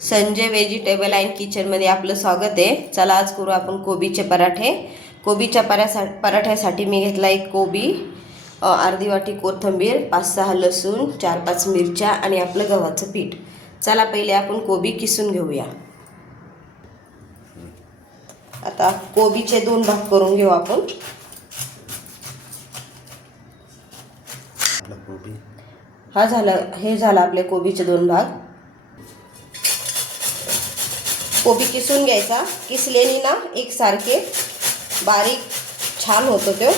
Sanjay vegetable and किचनमध्ये आपलं स्वागत आहे। चला आज करू आपण कोबीचे पराठे। कोबीच्या पराठ्यासाठी मी घेतला एक कोबी, अर्धी वाटी कोथिंबीर, 5-6 लसूण, 4-5 मिरच्या आणि आपलं गव्हाचं पीठ। चला पहिले आपण कोबी किसून घेऊया। आता कोबीचे 2 भाग करून घेऊ आपण। हे झालं आपले कोबीचे 2 भाग। कोबी किसून घ्यायचा, किसलेनी ना एकसारखे बारीक छान होतो तो।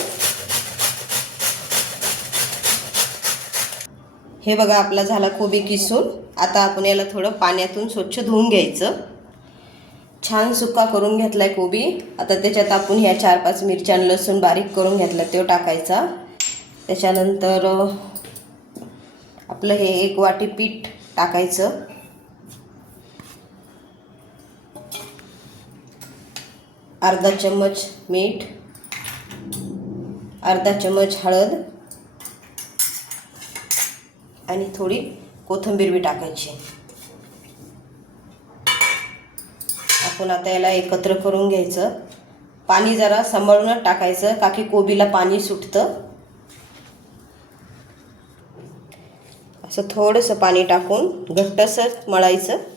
हे बघा आपला झाला कोबी किसून। आता आपण याला थोडं पाण्यातून स्वच्छ धुवून घ्यायचं। छान सुका करून घेतलाय कोबी। आता त्याच्यात आपण ह्या 4-5 मिरच्या आणि लसूण बारीक करून घेतला तो टाकायचा। त्याच्यानंतर आपलं हे 1 वाटी पीठ टाकायचं। अर्धा चम्मच मीठ, अर्धा चम्मच हळद आणि थोडी कोथिंबीर बी टाकायची। आपण आता याला एकत्र करून घ्यायचं। पाणी जरा सांभाळून टाकायचं का की कोबीला पाणी सुटतं। असं थोडंसं पाणी टाकून घट्टसर मळायचं।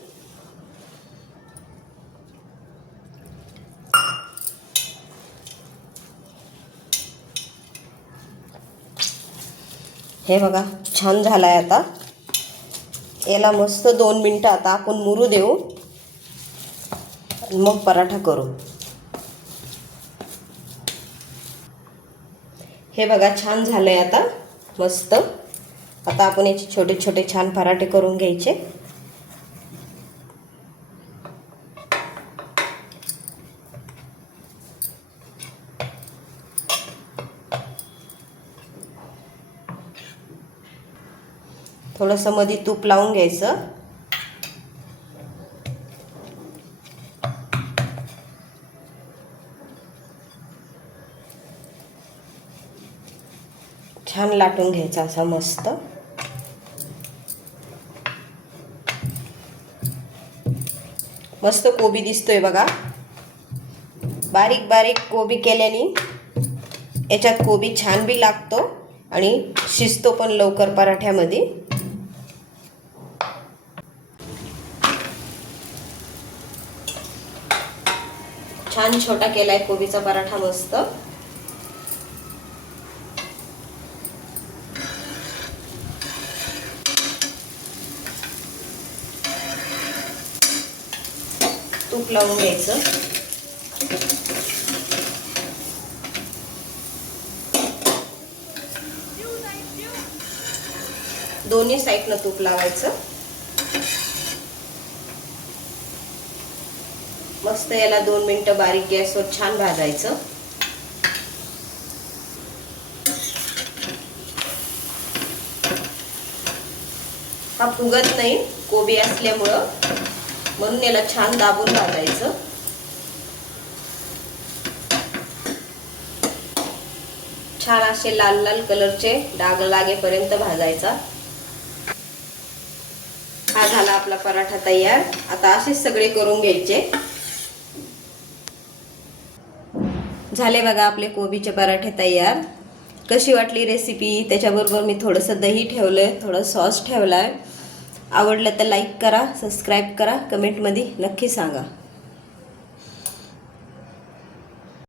हे बघा छान झालाय। आता याला मस्त 2 मिनिटं आता आपण मुरू देऊ, मग पराठा करू। हे बघा छान झालंय आता मस्त। आता आपण याचे छोटे छोटे छान पराठे करून घ्यायचे। थोडंसं मध्ये तूप लावून घ्यायचं। छान लाटून घ्यायचं असं मस्त। मस्त कोबी दिसतोय बघा। बारीक बारीक कोबी केल्याने याच्यात कोबी छान बी लागतो आणि शिजतो पण लवकर पराठ्यामध्ये। छान छोटा केलाय कोबीचा पराठा मस्त। तूप लावून घ्यायचं। दोन्ही साईडनं तूप लावायचं। मस्त याला 2 मिनिटं बारीक गॅसवर छान भाजायचं। हा फुगत नाही कोबी असल्यामुळं, म्हणून याला छान दाबून भाजायचं। छान असे लाल लाल कलरचे डाग लागेपर्यंत भाजायचा। हा झाला आपला पराठा तयार। आता असेच सगळे करून घ्यायचे। झाले बघा आपले कोबीचे पराठे तयार। कशी वाटली रेसिपी? त्याच्याबरोबर मी थोडंसं दही ठेवलं, थोडं सॉस ठेवलाय। आवडलं तर लाईक करा, सबस्क्राईब करा, कमेंटमध्ये नक्की सांगा।